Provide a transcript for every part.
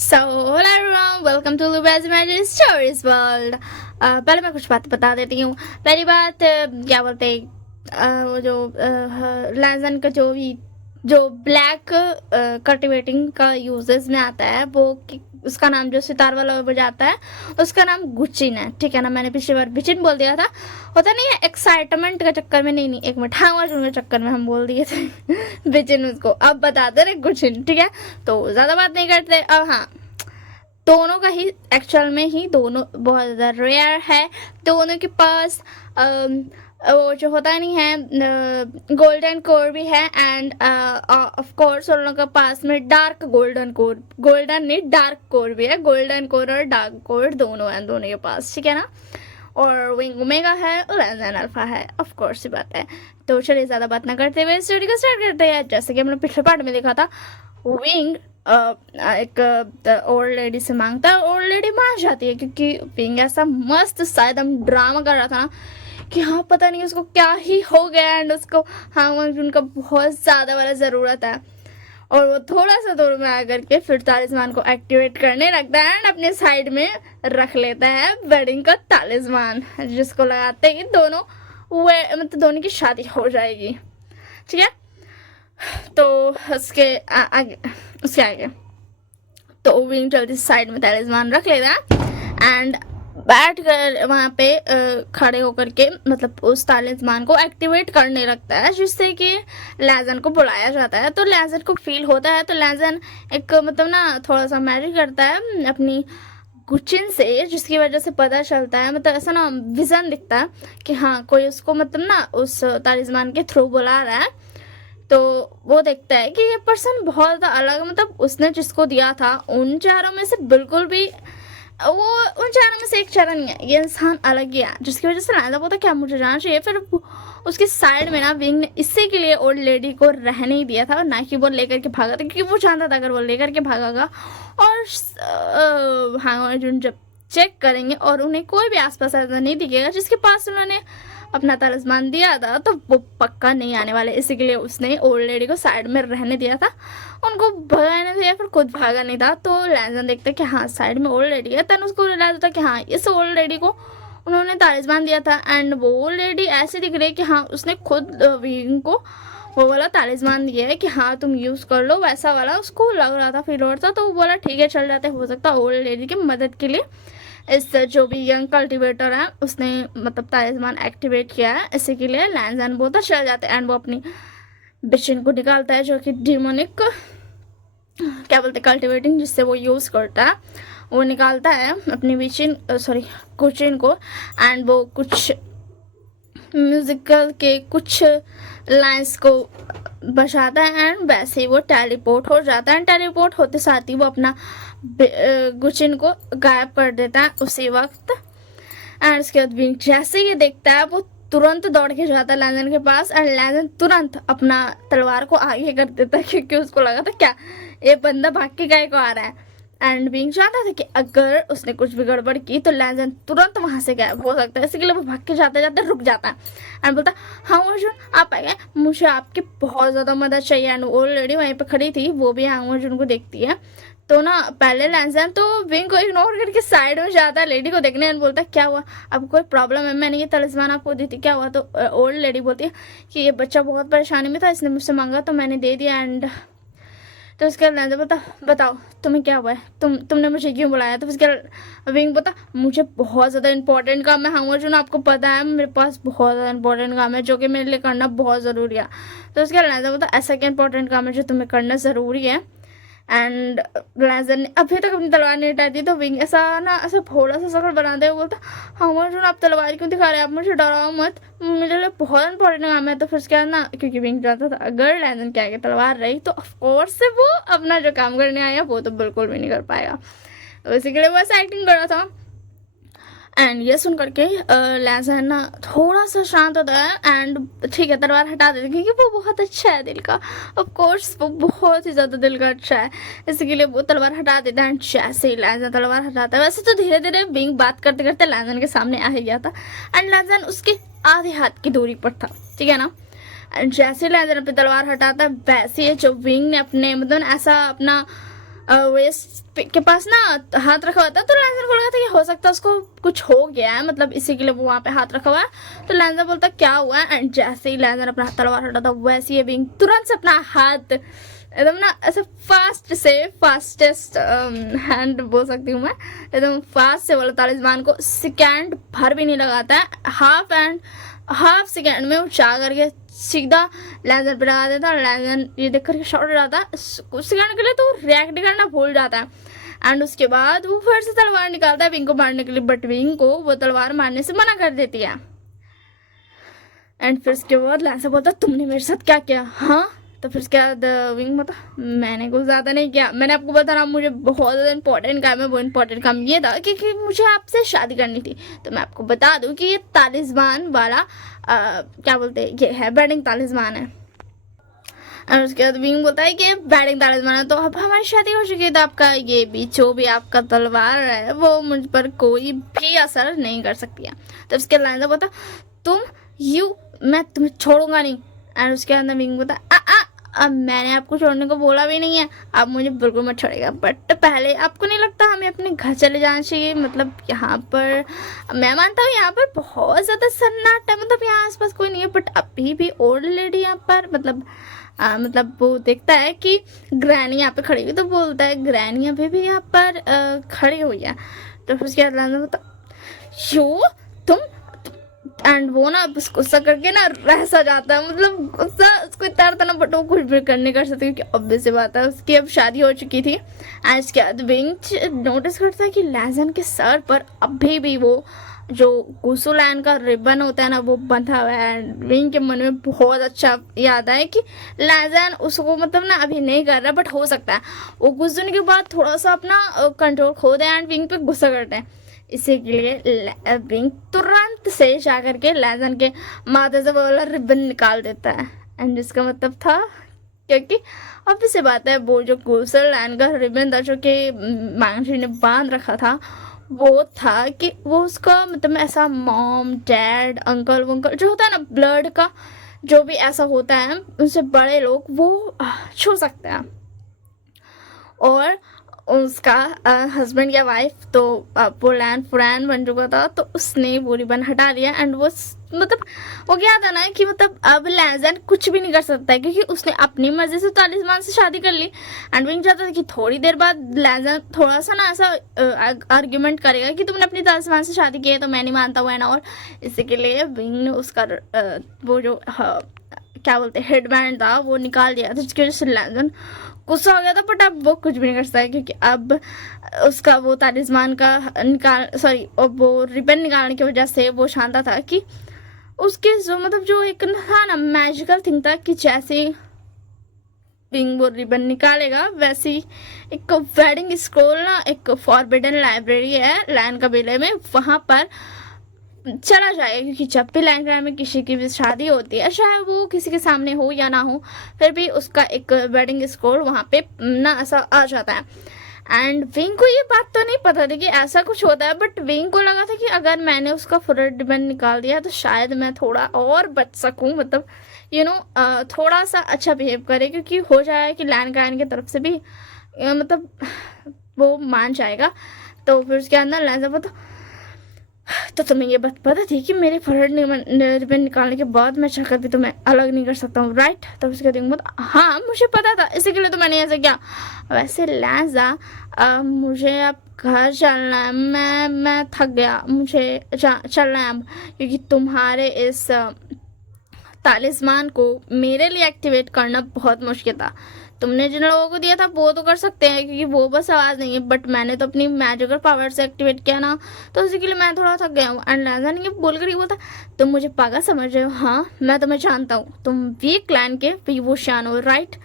So hello everyone, welcome to लुबैज imagine stories world. पहले मैं कुछ बात बता देती हूँ। पहली बात, क्या बोलते हैं, वो जो लैजन का जो ब्लैक कल्टिवेटिंग का यूजेस में आता है, उसका नाम जो सितार वाला बजाता है उसका नाम गुचिन है। ठीक है ना, मैंने पिछली बार बिचिन बोल दिया था। होता नहीं है एक्साइटमेंट के चक्कर में, नहीं एक मिनट, हाँ के चक्कर में हम बोल दिए थे बिचिन उसको, अब बताते रहे गुचिन। ठीक है, तो ज़्यादा बात नहीं करते। अब हाँ, दोनों का ही एक्चुअल में ही दोनों बहुत ज़्यादा रेयर है। दोनों के पास वो जो होता नहीं है, गोल्डन कोर भी है, एंड ऑफ कोर्स उन लोगों के पास में डार्क गोल्डन नहीं डार्क कोर भी है। गोल्डन कोर और डार्क कोर दोनों हैं दोनों के पास, ठीक है ना। और विंग ओमेगा है और लैजन अल्फा है, ऑफ कोर्स ये बात है। तो चलिए ज़्यादा बात ना करते हुए स्टोरी को स्टार्ट करते हैं। जैसे कि हमने पिछले पार्ट में देखा था, विंग एक ओल्ड लेडी से मांगता है, ओल्ड लेडी मान जाती है, क्योंकि विंग ऐसा मस्त सा एकदम ड्रामा कर रहा था ना कि हाँ पता नहीं उसको क्या ही हो गया, एंड उसको हाँ उनका बहुत ज़्यादा वाला ज़रूरत है। और वो थोड़ा सा दूर में आकर के फिर तालिस्मान को एक्टिवेट करने लगता है एंड अपने साइड में रख लेता है वेडिंग का तालिस्मान, जिसको लगाते ही दोनों मतलब दोनों की शादी हो जाएगी। ठीक है, तो उसके आगे तो विंग जल्दी साइड में तालिस्मान रख लेता है एंड बैठ कर वहाँ पे खड़े होकर के मतलब उस तालिस्मान को एक्टिवेट करने लगता है, जिससे कि लैजन को बुलाया जाता है। तो लैजन को फील होता है, तो लैजन एक मतलब ना थोड़ा सा मैजिक करता है अपनी गुचिन से, जिसकी वजह से पता चलता है, मतलब ऐसा ना विजन दिखता है कि हाँ कोई उसको मतलब ना उस तालिस्मान के थ्रू बुला रहा है। तो वो देखता है कि ये पर्सन बहुत अलग, मतलब उसने जिसको दिया था उन चारों में से बिल्कुल भी वो उन चारों में से एक चारा नहीं है, ये इंसान अलग ही है, जिसकी वजह से लाइजा बोलता क्या मुझे जाना चाहिए। फिर उसके साइड में ना विंग ने इसी के लिए ओल्ड लेडी को रहने ही दिया था, ना कि वो लेकर के भागा था, क्योंकि वो जानता था अगर वो लेकर के भागागा और हाँ जब चेक करेंगे और उन्हें कोई भी आसपास ऐसा नहीं दिखेगा जिसके पास उन्होंने अपना तालिस्मान दिया था, तो वो पक्का नहीं आने वाले। इसी के लिए उसने ओल्ड लेडी को साइड में रहने दिया था, उनको भगाने दिया, फिर खुद भागा नहीं था। तो लैजन देखता कि हाँ साइड में ओल्ड लेडी है, तन उसको रियलाइज होता कि हाँ इस ओल्ड लेडी को उन्होंने तालिस्मान दिया था, एंड वो ओल्ड लेडी ऐसे दिख रही है कि हाँ उसने खुद विंग को वो वाला तालिस्मान दिया है कि हाँ तुम यूज़ कर लो, वैसा वाला उसको लग रहा था, फील हो रहा था। तो वो बोला ठीक है चल जाते, हो सकता ओल्ड लेडी की मदद के लिए इस जो भी यंग कल्टिवेटर है उसने मतलब तालिस्मान एक्टिवेट किया है, इसी के लिए लैंजन बोलता चल जाते हैं। एंड वो अपनी बिचिन को निकालता है, जो कि डिमोनिक क्या बोलते कल्टिवेटिंग जिससे वो यूज़ करता है, वो निकालता है अपनी कुचिन को, एंड वो कुछ म्यूजिकल के कुछ लाइंस को बजाता है एंड वैसे ही वो टेलीपोर्ट हो जाता है। टेलीपोर्ट होते साथ ही वो अपना गुचिन को गायब कर देता है उसी वक्त। एंड उसके बाद विंग जैसे ये देखता है वो तुरंत दौड़ के जाता है लैजन के पास, एंड लैजन तुरंत अपना तलवार को आगे कर देता है, क्योंकि उसको लगा था क्या ये बंदा भाग के गाय को आ रहा है। एंड विंग चाहता था कि अगर उसने कुछ भी गड़बड़ की तो लैजन तुरंत वहाँ से गायब हो सकता है, इसके लिए वो भाग के जाते जाते रुक जाता है एंड बोलता हाँ अर्जुन आप आ गए, मुझे आपकी बहुत ज़्यादा मदद चाहिए। एंड ओल्ड लेडी वहीं पे खड़ी थी, वो भी हाँ अर्जुन को देखती है। तो ना पहले लैजन तो विंग को इग्नोर करके साइड में जाता है लेडी को देखने, एंड बोलता क्या हुआ, अब कोई प्रॉब्लम है, मैंने ये तलिस्मान आपको दी थी, क्या हुआ। तो ओल्ड लेडी बोलती है कि ये बच्चा बहुत परेशानी में था, इसने मुझसे मांगा तो मैंने दे दिया। एंड तो उसके बाद बताओ तुम्हें क्या हुआ है, तुमने मुझे क्यों बुलाया। तो उसके विंग बता मुझे बहुत ज़्यादा इंपॉर्टेंट काम है, हाँ अर्जुन आपको पता है मेरे पास बहुत ज़्यादा इंपॉर्टेंट काम है जो कि मेरे लिए करना बहुत ज़रूरी है। तो उसके बाद बता ऐसा क्या इंपॉर्टेंट काम है जो तुम्हें करना ज़रूरी है। एंड लैजन ने अभी तक अपनी तलवार नहीं हटाई थी, तो विंग ऐसा ना ऐसा भोला सा शक्ल बनाते हुए बोलता हाँ अर्जुन आप तलवार क्यों दिखा रहे हैं, आप मुझे डराओ मत, मेरे लिए बहुत इंपॉर्टेंट काम है। तो फिर क्या ना, क्योंकि विंग जानता था अगर लैजन के आगे तलवार रही तो ऑफकोर्स से वो अपना जो काम करने आया वो तो बिल्कुल भी नहीं कर पाएगा, तो इसी के लिए बस एक्टिंग कर रहा था। एंड ये सुन करके लैजन ना थोड़ा सा शांत होता है एंड ठीक है तलवार हटा देते, क्योंकि वो बहुत अच्छा है दिल का, ऑफ कोर्स वो बहुत ही ज़्यादा दिल का अच्छा है, इसके लिए वो तलवार हटा देता है। एंड जैसे ही लैजन तलवार हटाता है, वैसे तो धीरे धीरे विंग बात करते करते लैजन के सामने आ ही गया था, एंड लैजन उसके आधे हाथ की दूरी पर था, ठीक है ना। एंड जैसे लैजन अपनी तलवार हटाता है, वैसे ही जो विंग ने अपने मतलब ऐसा अपना वेस्ट के पास ना हाथ रखा हुआ था, तो लैंजर को लगा था कि हो सकता है उसको कुछ हो गया है, मतलब इसी के लिए वो वहाँ पे हाथ रखा हुआ है। तो लैंजर बोलता क्या हुआ है, एंड जैसे ही लैंजर अपना तलवार हटाता वैसे ही विंग तुरंत से अपना हाथ एकदम ना ऐसे फास्टेस्ट हैंड बोल सकती हूँ मैं, एकदम फास्ट से वाला तालिस्मान को सेकेंड भर भी नहीं लगाता है, हाफ सेकेंड में उछा करके सीधा लैंजर पे लगा देता है। लैंजर ये देख करके शॉट हो जाता है, कुछ सेकंड के लिए तो रिएक्ट करना भूल जाता है, एंड उसके बाद वो फिर से तलवार निकालता है विंग को मारने के लिए, बट विंग को वो तलवार मारने से मना कर देती है। एंड फिर उसके बाद लैंजर बोलता तुमने मेरे साथ क्या किया, हाँ। तो फिर उसके बाद विंग बोलता मैंने कुछ ज़्यादा नहीं किया, मैंने आपको बताया मुझे बहुत ज़्यादा इंपॉर्टेंट काम है। वो इंपॉर्टेंट काम ये था कि मुझे आपसे शादी करनी थी। तो मैं आपको बता दूं कि ये तालिस्मान वाला क्या बोलते हैं, ये है वेडिंग तालिस्मान है। और उसके बाद विंग बोलता है कि वेडिंग तालिस्मान है, तो अब हमारी शादी हो चुकी है, तो आपका ये भी जो भी आपका तलवार है वो मुझ पर कोई भी असर नहीं कर सकती है। तो उसके लाइन बोलता मैं तुम्हें छोड़ूंगा नहीं। एंड उसके अंदर विंग बोलता अब मैंने आपको छोड़ने को बोला भी नहीं है, आप मुझे बिल्कुल मत छोड़ेगा, बट पहले आपको नहीं लगता हमें अपने घर चले जाना चाहिए, मतलब यहाँ पर मैं मानता हूँ यहाँ पर बहुत ज़्यादा सन्नाटा है, मतलब यहाँ आसपास कोई नहीं है, बट अभी भी ओल्ड लेडी यहाँ पर मतलब वो देखता है कि ग्रैनी यहाँ पे खड़ी हुई, तो बोलता है ग्रैनी अभी भी यहाँ पर खड़ी हुई है। तो फिर उसके बाद बोलता तुम एंड वो ना गुस्सा करके ना रह सा जाता है, मतलब गुस्सा उसको इतना आता ना, बट वो कुछ भी नहीं कर सकती क्योंकि ऑब्वियस सी बात है उसकी अब शादी हो चुकी थी। एंड इसके बाद विंग नोटिस करता है कि लैजन के सर पर अभी भी वो जो गुसुलैन का रिबन होता है ना वो बंधा हुआ है। विंग के मन में बहुत अच्छा याद है कि लैजन उसको मतलब ना अभी नहीं कर रहा, बट हो सकता है वो कुछ दिन के बाद थोड़ा सा अपना कंट्रोल खो दे एंड विंग पे गुस्सा करते हैं। इसी के लिए विंग तुरंत से जाकर के लैजन के माथे से वो वाला रिबन निकाल देता है। एंड जिसका मतलब था क्योंकि अब से बात है वो जो गुसुलैन का रिबन था जो कि मांगशी ने बांध रखा था, वो था कि वो उसका मतलब ऐसा मॉम डैड अंकल वंकल जो होता है ना ब्लड का जो भी ऐसा होता है उनसे बड़े लोग वो छू सकते हैं। और उसका हस्बैंड या वाइफ तो पुरान बन चुका था, तो उसने वो रिबन हटा दिया। एंड वो मतलब वो क्या था ना कि मतलब अब लैजन कुछ भी नहीं कर सकता है क्योंकि उसने अपनी मर्जी से तालिस्मान से शादी कर ली। एंड विंग चाहता था कि थोड़ी देर बाद लैजन थोड़ा सा ना ऐसा आर्ग्यूमेंट करेगा कि तुमने अपनी तालिस्मान से शादी की है तो मैं नहीं मानता हुआ है ना, और इसी के लिए विंग ने उसका वो जो क्या बोलते हेडबैंड था वो निकाल दिया था, जिसकी वजह से लैजन गुस्सा हो गया था। बट अब वो कुछ भी नहीं कर सकता है क्योंकि अब उसका वो तालिस्मान का वो रिबन निकालने की वजह से वो जानता था कि उसके जो मतलब जो एक था ना मैजिकल थिंग था कि जैसे विंग वो रिबन निकालेगा वैसे एक वेडिंग स्क्रॉल ना एक फॉरबिडन लाइब्रेरी है लैन कबीले में, वहाँ पर चला जाएगा क्योंकि जब भी लैंग्राम में किसी की भी शादी होती है चाहे वो किसी के सामने हो या ना हो फिर भी उसका एक वेडिंग स्क्रॉल वहाँ पे ना ऐसा आ जाता है। एंड विंग को ये बात तो नहीं पता थी कि ऐसा कुछ होता है, बट विंग को लगा था कि अगर मैंने उसका फुल रिबन निकाल दिया तो शायद मैं थोड़ा और बच सकूं, मतलब थोड़ा सा अच्छा बिहेव करे क्योंकि हो जाए कि लैंग्राम की तरफ से भी मतलब वो मान जाएगा। तो फिर उसके अंदर लैंजा पता तो तुम्हें ये बात पता थी कि मेरे फरहड रिबन निकालने के बाद मैं चाहकर भी तुम्हें अलग नहीं कर सकता हूँ, राइट? तब उसके दिन हाँ मुझे पता था, इसी के लिए तो मैंने ऐसा किया। वैसे लैंजा मुझे अब घर चलना है, मैं थक गया, मुझे चलना है अब क्योंकि तुम्हारे इस तालिस्मान को मेरे लिए एक्टिवेट करना बहुत मुश्किल था। तुमने जिन लोगों को दिया था वो तो कर सकते हैं क्योंकि वो बस आवाज़ नहीं है, बट मैंने तो अपनी मैजिकल पावर से एक्टिवेट किया ना, तो उसी के लिए मैं थोड़ा थक गया हूँ। एंड लैंजा ने बोल कर ही बोलता तुम मुझे पागल समझ रहे हो? हाँ मैं तुम्हें जानता हूँ, तुम वीक क्लैन के विवोशान हो, राइट?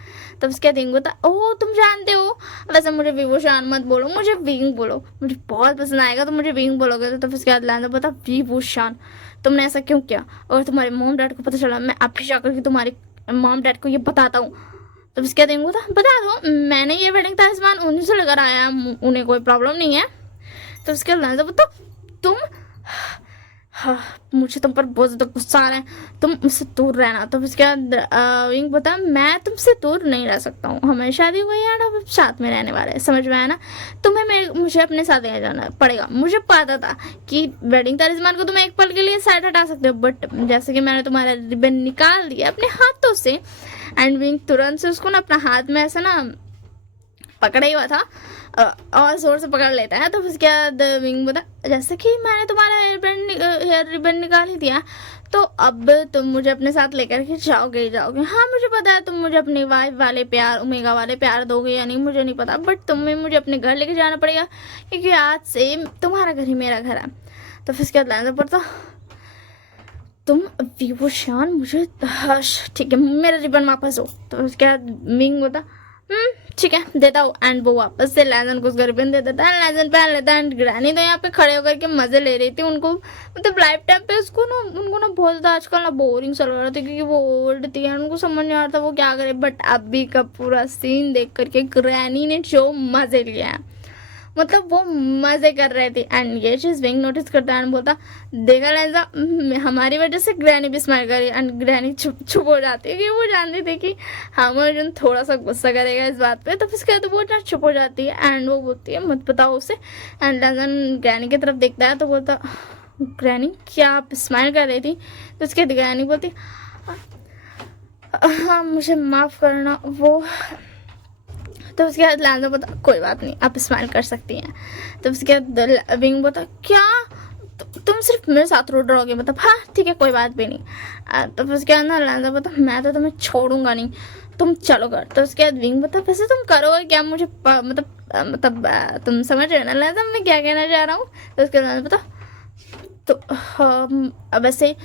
तब उसके दिन होता ओह तुम जानते हो, वैसे मुझे विवोशान मत बोलो, मुझे विंग बोलो, मुझे बहुत पसंद आएगा तो मुझे विंग बोलोगे। तो तब उसके बाद लैंजा बोलता विवोशान तुमने ऐसा क्यों किया? और तुम्हारे मॉम डैड को पता चला मैं अभी जाकर के तुम्हारे मॉम डैड को ये बताता हूँ। तो उसके दिन था बता दो मैंने ये वेडिंग तालिस्मान उन्हीं से लेकर आया, उन्हें कोई प्रॉब्लम नहीं है। तो उसके बाद बता तुम मुझे तुम पर बहुत ज़्यादा गुस्सा आ रहा है, तुम मुझसे दूर रहना। तो उसके बाद विंग बता मैं तुमसे दूर नहीं रह सकता हूँ, हमारी शादी हो गई है ना, अब साथ में रहने वाले हैं, समझ में आया ना। तुम्हें मुझे अपने साथ ले जाना पड़ेगा। मुझे पता था कि वेडिंग तलिस्मान को तुम एक पल के लिए साइड हटा सकते हो, बट जैसे कि मैंने तुम्हारा रिबन निकाल दिया अपने हाथों से, एंड विंग तुरंत से उसको ना अपना हाथ में ऐसा ना पकड़ा ही हुआ था और जोर से पकड़ लेता है। तो उसके बाद विंग बता जैसे कि मैंने तुम्हारा हेयर रिबन निकाल ही दिया, तो अब तुम मुझे अपने साथ लेकर के जाओगे ही जाओगे। हाँ मुझे पता है तुम मुझे अपनी वाइफ वाले प्यार, ओमेगा वाले प्यार दोगे या नहीं मुझे नहीं पता, बट तुम्हें मुझे अपने घर लेके जाना पड़ेगा क्योंकि आज से तुम्हारा घर ही मेरा घर है। तो फिर उसके बाद लाना पड़ता तुम विभूषण मुझे ठीक है मेरा रिबन वापस हो। तो उसके बाद विंग होता ठीक है देता हूँ, एंड वो वापस से लैजन को उसका रिबन दे देता है, लैजन पहन लेता है। एंड ग्रैनी तो यहाँ पे खड़े होकर के मजे ले रही थी, उनको मतलब लाइफ टाइम पे उनको ना बहुत ज़्यादा आजकल ना बोरिंग सा लग रहा था क्योंकि वो ओल्ड थी एंड उनको समझ नहीं आ रहा था वो क्या करे। बट अभी का पूरा सीन देख करके ग्रैनी ने जो मजे लिया है, मतलब वो मजे कर रहे थे। एंड ये चीज़ विंग नोटिस करता है एंड बोलता देखा लैजा हमारी वजह से ग्रैनी भी स्माइल करी। एंड ग्रैनी चुप हो जाती है कि वो जानती थी कि हम अर्जुन थोड़ा सा गुस्सा करेगा इस बात पे, तो फिर उसके बाद वो ना चुप हो जाती है एंड वो बोलती है मत बताओ उसे। एंड लैजन ग्रैनी की तरफ देखता है तो बोलता ग्रैनी क्या आप स्माइल कर रही थी? तो उसके ग्रैनी बोलती हाँ मुझे माफ़ करना वो। तो उसके बाद लैंडो बोलता कोई बात नहीं आप स्माइल कर सकती हैं। तो उसके बाद विंग बोलता क्या तुम सिर्फ मेरे साथ रोड रहोगे? मतलब हाँ ठीक है कोई बात भी नहीं। तो उसके बाद ना लैंडो बोलता मैं तो तुम्हें छोड़ूंगा नहीं, तुम चलो कर। तो उसके बाद विंग बोलता वैसे तुम करोगे क्या? मुझे मतलब तुम समझ रहे हो ना लैंडो मैं क्या कहना चाह रहा हूँ? तो उसके बाद बोलता तो वैसे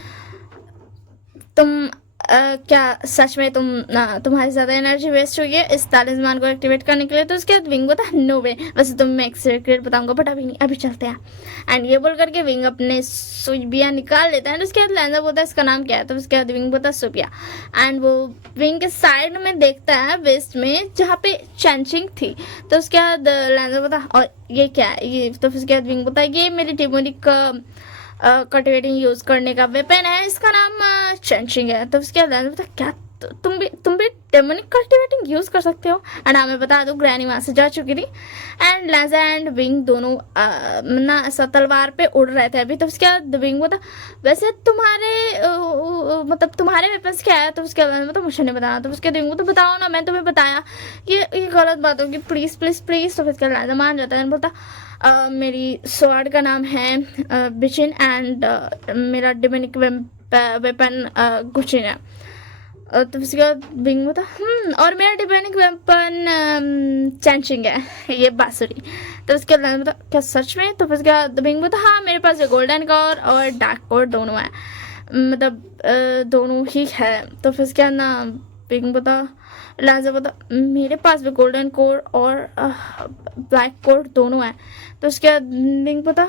तुम क्या सच में तुम्हारी ज़्यादा एनर्जी वेस्ट हुई है इस तालिस्मान को एक्टिवेट करने के लिए? तो उसके बाद विंग बोलता नो वे, वैसे तुम मैं एक सीक्रेट बताऊंगा बट अभी नहीं, अभी चलते हैं। एंड ये बोल करके विंग अपने सुबिया निकाल लेता है एंड उसके बाद लैंजा बोलता है इसका नाम क्या है? तो उसके बाद विंग बोलता है सुबिया। एंड वो विंग के साइड में देखता है वेस्ट में जहाँ पे चैंचिंग थी। तो उसके बाद लैंजा बोलता और ये क्या है ये? तो उसके बाद विंग बोलता है ये मेरी टिमोनिक कल्टिवेटिंग यूज करने का वेपन है, इसका नाम चैंचिंग है। तो उसके बाद क्या तुम भी डेमोनिक कल्टिवेटिंग यूज कर सकते हो? एंड हमें बता दो ग्रैनी वहां से जा चुकी थी एंड लैजा एंड विंग दोनों ना ऐसा तलवार पे उड़ रहे थे अभी। तो उसके बाद विंग बोला वैसे तुम्हारे मतलब तुम्हारे वेपन्स क्या है? तो उसके बाद मतलब मुझे नहीं बताना। तो उसके विंग तो बताओ ना, मैं तुम्हें बताया ये गलत बात होगी, प्लीज प्लीज प्लीज। तो उसके लैजा मान जाता है बोलता मेरी स्वॉर्ड का नाम है बिचिन एंड मेरा डेमोनिक वेपन गुचिन है। तो उसके बाद विंग होता और मेरा डिपेंडिंग वेपन चैंचिंग है ये बांसुरी। तो उसके बाद बता क्या सच में? तो उसके बाद विंग होता हाँ मेरे पास गोल्डन कोर और डार्क कोर दोनों है, मतलब दोनों ही है। तो फिर उसके बाद ना विंग बता लाजा बता मेरे पास भी गोल्डन कोर और ब्लैक कोर दोनों है। तो उसके बाद विंग बता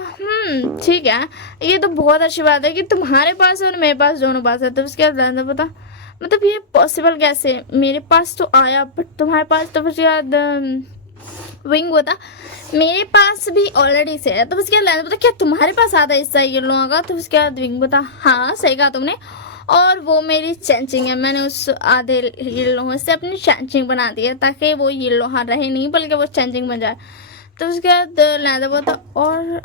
ठीक है ये तो बहुत अच्छी बात है कि तुम्हारे पास और मेरे पास दोनों पास है। तो उसके बाद लाजा बता मतलब ये पॉसिबल कैसे? मेरे पास तो आया बट तुम्हारे पास? तो उसके बाद विंग बता मेरे पास भी ऑलरेडी से है। तो उसके बाद लाइन बता क्या तुम्हारे पास आधा हिस्सा ये लोगों का? तो उसके बाद विंग बता हाँ सही कहा तुमने, और वो मेरी चैंचिंग है, मैंने उस आधे ये लोगों से अपनी चैंचिंग बना दी है ताकि वो ये लोहा रहे नहीं बल्कि वो चैंचिंग बन जाए। तो उसके बाद लाइन बता और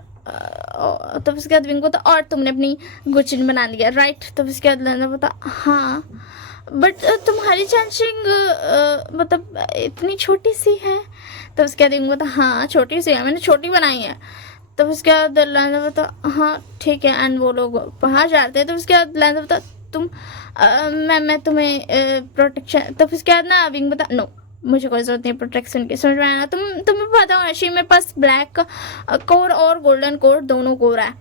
तो उसके बाद विंग बता और तुमने अपनी गुचिन बना दिया राइट? तो उसके बाद लाइन बता हाँ बट तुम्हारी चैंचिंग मतलब इतनी छोटी सी है। तो उसके बाद विंग बता हाँ छोटी सी है, मैंने छोटी बनाई है। तो उसके बाद लाइन बता हाँ ठीक है एंड वो लोग बाहर जाते हैं। तो उसके बाद लाइन बता तुम मैं तुम्हें प्रोटेक्शन। तो उसके बाद ना विंग बता नो मुझे कोई जरूरत नहीं प्रोटेक्शन की, समझ में आया ना? तुम्हें पता होना चाहिए मेरे पास ब्लैक कोर और गोल्डन कोर दोनों कोर है,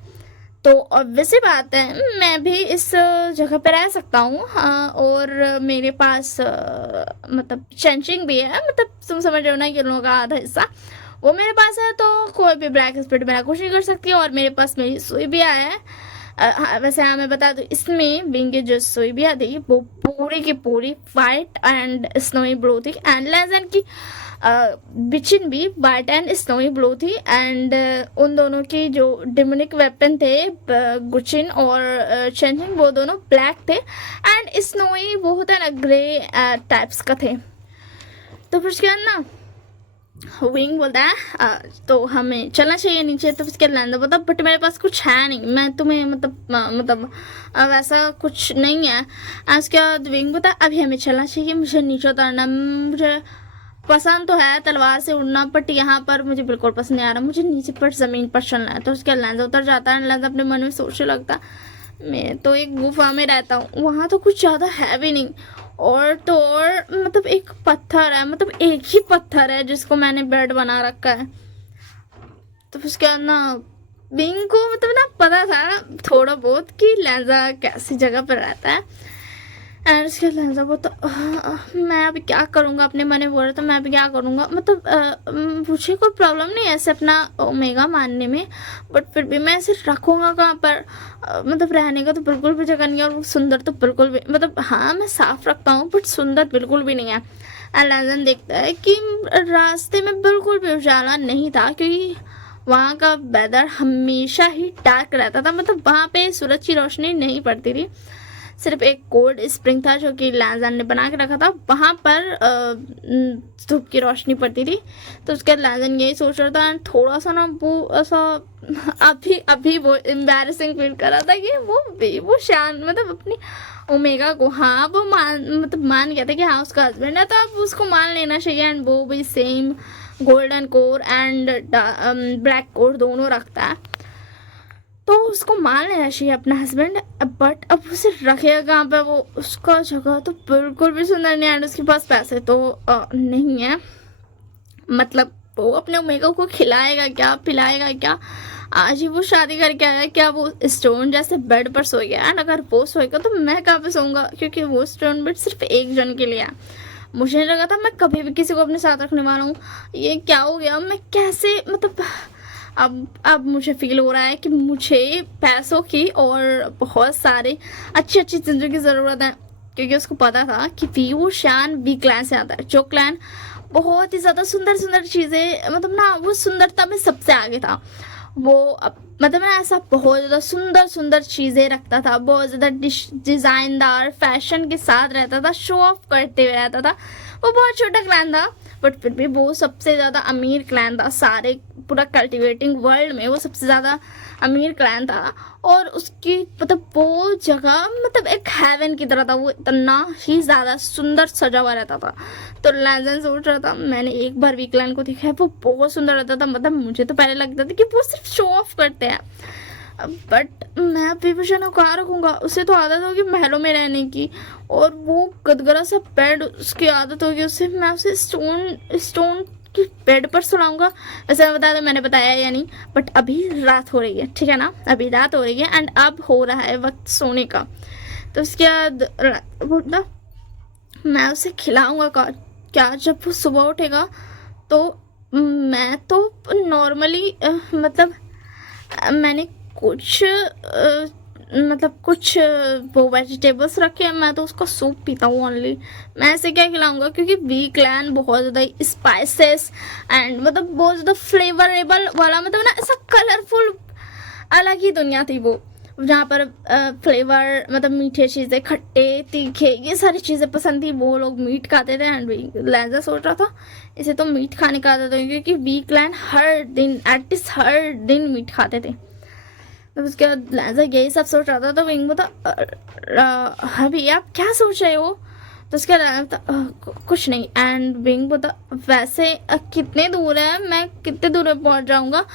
तो ऑब्वियसली बात है मैं भी इस जगह पर रह सकता हूँ। और मेरे पास मतलब चैंचिंग भी है, मतलब तुम समझ रहे हो ना ये लोगों का आधा हिस्सा वो मेरे पास है, तो कोई भी ब्लैक स्पिरिट मेरा कुछ नहीं कर सकती है। और मेरे पास मेरी सुई भी आया है। वैसे हाँ मैं बता दूँ इसमें विंग की जो सुई भी थी वो पूरी की पूरी वाइट एंड स्नोई ब्लू थी एंड लेजेंड की बिचिन भी वाइट एंड स्नोई ब्लू थी, एंड उन दोनों की जो डिमोनिक वेपन थे गुचिन और चेंजिंग वो दोनों ब्लैक थे, एंड स्नोई वो होता है ना ग्रे टाइप्स का थे। तो फिर उसके बाद ना विंग बोलता है तो हमें चलना चाहिए नीचे। तो उसके लैंडर बोलता बट मेरे पास कुछ है नहीं, मैं तुम्हें मतलब वैसा कुछ नहीं है। उसके बाद विंग बोलता अभी हमें चलना चाहिए, मुझे नीचे उतरना, मुझे पसंद तो है तलवार से उड़ना, बट यहाँ पर मुझे बिल्कुल पसंद नहीं आ रहा, मुझे नीचे पर ज़मीन पर चलना है। तो उसके लैंडर उतर जाता है, लैंडर अपने मन में सोचने लगता मैं तो एक गुफा में रहता हूँ, वहाँ तो कुछ ज़्यादा है भी नहीं, और तो और मतलब एक पत्थर है, मतलब एक ही पत्थर है जिसको मैंने बेड बना रखा है। तो उसके बाद ना बिंग को मतलब ना पता था थोड़ा बहुत कि लैंजा कैसी जगह पर रहता है, एंड उसके बाद लैंजा वो तो मैं अभी क्या करूँगा, अपने मन में बोल रहा था मैं अभी क्या करूँगा, मतलब मुझे कोई प्रॉब्लम नहीं है ऐसे अपना ओमेगा मानने में, बट फिर भी मैं ऐसे रखूँगा कहाँ पर, मतलब रहने का तो बिल्कुल भी जगह नहीं है, और सुंदर तो बिल्कुल भी, मतलब हाँ मैं साफ रखता हूँ बट सुंदर बिल्कुल भी नहीं है। एंड देखता है कि रास्ते में बिल्कुल भी उजाला नहीं था, क्योंकि वहाँ का वेदर हमेशा ही डार्क रहता था, मतलब वहाँ पे सूरज की रोशनी नहीं पड़ती थी, सिर्फ एक कोल्ड स्प्रिंग था जो कि लैंजान ने बना के रखा था, वहाँ पर धूप की रोशनी पड़ती थी। तो उसके लैंजान यही सोच रहा था, एंड थोड़ा सा ना वो ऐसा अभी वो एम्बैरेसिंग फील कर रहा था कि वो शान मतलब अपनी ओमेगा को हाँ वो मान गया था कि हाँ उसका हस्बैंड है, तो अब उसको मान लेना चाहिए, एंड वो भी same golden core and black core दोनों रखता है, तो उसको मान लेना चाहिए अपना हस्बैंड। बट अब उसे रखेगा कहाँ पे, वो उसका जगह तो बिल्कुल भी सुंदर नहीं है, एंड उसके पास पैसे तो नहीं है, मतलब वो अपने ओमेगा को खिलाएगा क्या पिलाएगा क्या, आज ही वो शादी करके आया, क्या वो स्टोन जैसे बेड पर सो गया, एंड अगर वो सोएगा तो मैं कहाँ पे सोऊंगा, क्योंकि वो स्टोन बेड सिर्फ एक जन के लिए है। मुझे नहीं लगा था मैं कभी भी किसी को अपने साथ रखने वाला हूँ, ये क्या हो गया, मैं कैसे मतलब अब मुझे फील हो रहा है कि मुझे पैसों की और बहुत सारे अच्छी अच्छी चीज़ों की ज़रूरत है, क्योंकि उसको पता था कि वीवू शान बी क्लैन से आता है, जो क्लैन बहुत ही ज़्यादा सुंदर सुंदर चीज़ें, मतलब ना वो सुंदरता में सबसे आगे था, वो मतलब ना ऐसा बहुत ज़्यादा सुंदर सुंदर चीज़ें रखता था, बहुत ज़्यादा डिज़ाइनदार फैशन के साथ रहता था, शो ऑफ करते हुए रहता था। वो बहुत छोटा क्लैन था बट फिर भी वो सबसे ज़्यादा अमीर क्लैन था, सारे पूरा कल्टिवेटिंग वर्ल्ड में वो सबसे ज़्यादा अमीर क्लैन था, और उसकी मतलब वो जगह मतलब एक हेवन की तरह था, वो इतना ही ज़्यादा सुंदर सजा हुआ रहता था। तो लैंजन सोच रहा था मैंने एक बार भी क्लैन को देखा है, वो बहुत सुंदर रहता था, मतलब मुझे तो पहले लगता था कि वो सिर्फ शो ऑफ करते हैं, बट मैं विभूषण को कहाँ रखूँगा, उसे तो आदत होगी महलों में रहने की, और वो गदगरा सा बेड उसकी आदत होगी, उससे मैं उसे स्टोन की बेड पर सुलाऊंगा। वैसे बता दो मैंने बताया या नहीं, बट अभी रात हो रही है, ठीक है ना, अभी रात हो रही है, एंड अब हो रहा है वक्त सोने का। तो उसके बाद बोलता मैं उसे खिलाऊंगा क्या जब वो सुबह उठेगा, तो मैं तो नॉर्मली मतलब मैंने कुछ मतलब कुछ वो वेजिटेबल्स रखे हैं, मैं तो उसका सूप पीता हूँ ओनली, मैं ऐसे क्या खिलाऊंगा, क्योंकि वी क्लैन बहुत ज़्यादा स्पाइसेस एंड मतलब बहुत ज़्यादा फ्लेवरेबल वाला, मतलब ना ऐसा कलरफुल अलग ही दुनिया थी वो, जहाँ पर फ्लेवर मतलब मीठे चीज़ें खट्टे तीखे ये सारी चीज़ें पसंद थी, वो लोग मीट खाते थे, एंड लैंजा सोच रहा था इसे तो मीट खाने का आदत होगी, क्योंकि वी क्लैन हर दिन एटलीस्ट हर दिन मीट खाते थे। तो उसके बाद लैंजा यही सब सोच रहा था, तो विंग बोला हाँ भैया आप क्या सोच रहे हो, तो उसके बाद कुछ नहीं, एंड विंग बोला वैसे कितने दूर है, मैं कितने दूर में पहुँच जाऊँगा,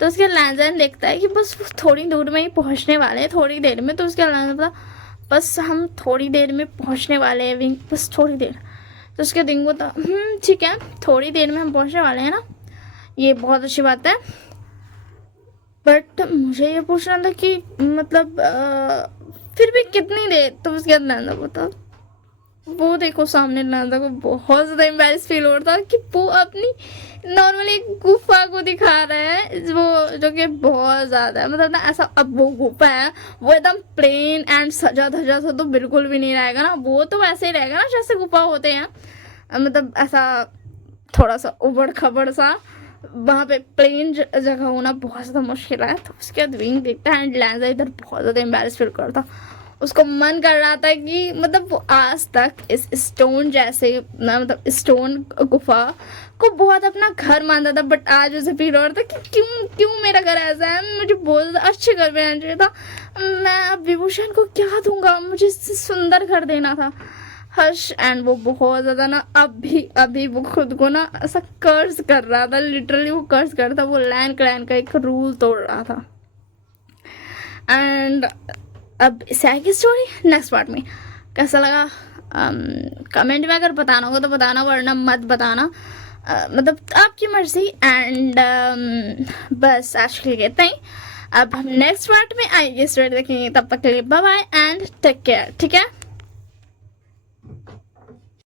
तो उसके लैंजा देखता है कि बस थोड़ी दूर में ही पहुँचने वाले हैं, थोड़ी देर में। तो उसके लैंजा बोला बस हम थोड़ी देर में पहुँचने वाले हैं विंग, बस थोड़ी देर। तो उसके विंग बोला ठीक है थोड़ी देर में हम पहुँचने वाले हैं ना, ये बहुत अच्छी बात है, बट मुझे ये पूछना था कि मतलब फिर भी कितनी देर। तो उसके बाद लैंजा बता वो देखो सामने लैंजा को बहुत ज़्यादा एम्बैरेस फील हो रहा था कि वो अपनी नॉर्मली एक गुफा को दिखा रहा है, वो जो कि बहुत ज़्यादा है, मतलब ना ऐसा अब वो गुफा है वो एकदम प्लेन एंड सजा धजा सा तो बिल्कुल भी नहीं रहेगा ना, वो तो वैसे ही रहेगा ना जैसे गुफा होते हैं, मतलब ऐसा थोड़ा सा उबड़ खबड़ सा, वहाँ पे प्लेन जगह होना बहुत ज़्यादा मुश्किल है। तो उसके बाद विंग देखता है एंड लैंजा इधर बहुत ज़्यादा एम्बेरस फील करता। उसको मन कर रहा था कि मतलब वो आज तक इस स्टोन जैसे मतलब स्टोन गुफा को बहुत अपना घर मानता था, बट आज उसे फील हो रहा था कि क्यों क्यों मेरा घर ऐसा है, मुझे बहुत ज़्यादा अच्छे घर में रहना चाहिए था। मैं अब विभूषण को क्या दूंगा, मुझे इससे सुंदर घर देना था। हर्ष एंड वो बहुत ज़्यादा ना अभी वो खुद को ना ऐसा कर्ज कर रहा था, लिटरली वो कर्ज कर रहा था, वो लैंड क्लैन का एक रूल तोड़ रहा था। एंड अब इसे आएगी स्टोरी नेक्स्ट पार्ट में। कैसा लगा कमेंट में अगर बताना होगा तो बताना, वरना मत बताना, मतलब आपकी मर्जी। एंड बस आज के लिए इतना ही। अब हम नेक्स्ट पार्ट में आएंगे स्टोरी देखेंगे, तब तक के लिए bye bye and take care, ठीक है।